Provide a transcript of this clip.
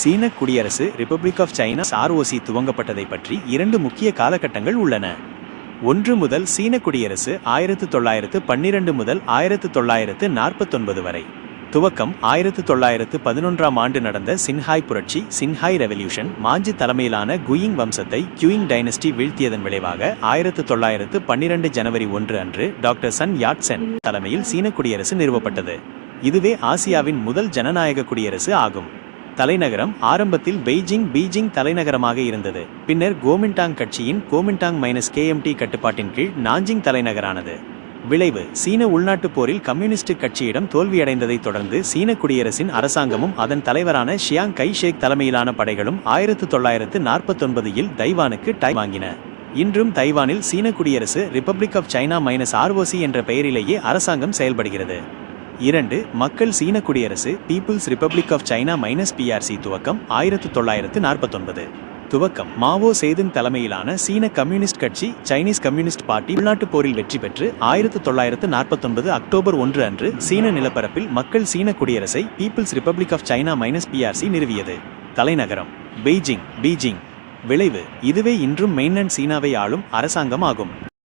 சீன குடியரசு republic of China ROC துவங்கப்பட்டதை பற்றி இரண்டு முக்கிய காலகட்டங்கள் உள்ளன. ஒன்று முதல் சீன குடியரசு ஆயிரத்து தொள்ளாயிரத்து பன்னிரண்டு முதல் ஆயிரத்து தொள்ளாயிரத்து நாற்பத்தொன்பது வரை. துவக்கம் ஆயிரத்து தொள்ளாயிரத்து பதினொன்றாம் ஆண்டு நடந்த சின்ஹாய் புரட்சி சின்ஹாய் ரெவல்யூஷன் மாஞ்சி தலைமையிலான குயிங் வம்சத்தை கியூயிங் டைனஸ்டி வீழ்த்தியதன் விளைவாக ஆயிரத்து தொள்ளாயிரத்து பன்னிரண்டு ஜனவரி ஒன்று அன்று டாக்டர் சன் யாட்சென் தலைமையில் சீன குடியரசு நிறுவப்பட்டது. இதுவே ஆசியாவின் முதல் ஜனநாயக குடியரசு ஆகும். தலைநகரம் ஆரம்பத்தில் பெய்ஜிங் பீஜிங் தலைநகரமாக இருந்தது. பின்னர் கோமின்டாங் கட்சியின் கோமின்டாங் மைனஸ் கேஎம்டி கட்டுப்பாட்டின் கீழ் நாஞ்சிங் தலைநகரானது. விளைவு சீன உள்நாட்டுப் போரில் கம்யூனிஸ்ட் கட்சியிடம் தோல்வியடைந்ததைத் தொடர்ந்து சீன குடியரசின் அரசாங்கமும் அதன் தலைவரான ஷியாங் கை ஷேக் தலைமையிலான படைகளும் ஆயிரத்து தொள்ளாயிரத்து நாற்பத்தொன்பதில் தைவானுக்கு டை வாங்கின. இன்றும் தைவானில் சீன குடியரசு republic of China minus ROC என்ற பெயரிலேயே அரசாங்கம் செயல்படுகிறது. இரண்டு மக்கள் சீன குடியரசு people's republic of China minus PRC துவக்கம் ஆயிரத்து தொள்ளாயிரத்து நாற்பத்தொன்பது. துவக்கம் மாவோ சேதுன் தலைமையிலான சீன கம்யூனிஸ்ட் கட்சி சைனீஸ் கம்யூனிஸ்ட் பார்ட்டி உள்நாட்டுப் போரில் வெற்றி பெற்று ஆயிரத்து தொள்ளாயிரத்து நாற்பத்தொன்பது அக்டோபர் ஒன்று அன்று சீன நிலப்பரப்பில் மக்கள் சீன குடியரசை people's republic of China minus PRC நிறுவியது. தலைநகரம் பெய்ஜிங் பீஜிங். விளைவு இதுவே இன்றும் மெயின்லேண்ட் சீனாவை ஆளும் அரசாங்கம் ஆகும்